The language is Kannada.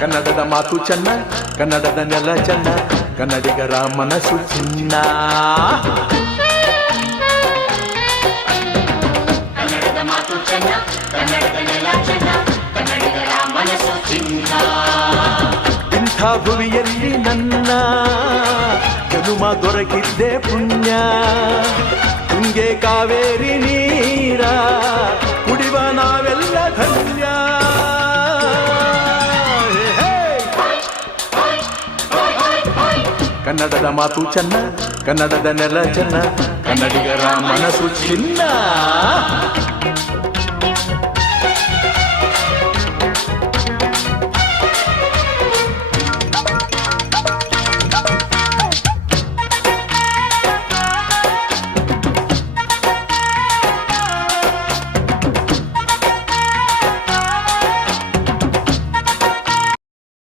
ಕನ್ನಡದ ಮಾತು ಚೆನ್ನ, ಕನ್ನಡದ ನೆಲ ಚೆನ್ನ, ಕನ್ನಡಿಗರ ಮನಸ್ಸು ಚಿನ್ನ. ಕನ್ನಡದ ಮಾತು ಚೆನ್ನ, ಕನ್ನಡದ ನೆಲ ಚೆನ್ನ, ಕನ್ನಡಿಗರ ಮನಸ್ಸು ಚಿನ್ನ. ಇಂಥ ಭುವಿಯಲ್ಲಿ ನನ್ನ ಜನುಮ ದೊರಕಿದ್ದೆ ಪುಣ್ಯ. ತುಂಗೆ ಕಾವೇರಿ ನೀರ ಕುಡಿವ ನಾವೆಲ್ಲ ಧನ್ಯ. ಕನ್ನಡದ ಮಾತು ಚೆನ್ನ, ಕನ್ನಡದ ನೆಲ ಚೆನ್ನ, ಕನ್ನಡಿಗರ ಮನಸ್ಸು ಚಿನ್ನ.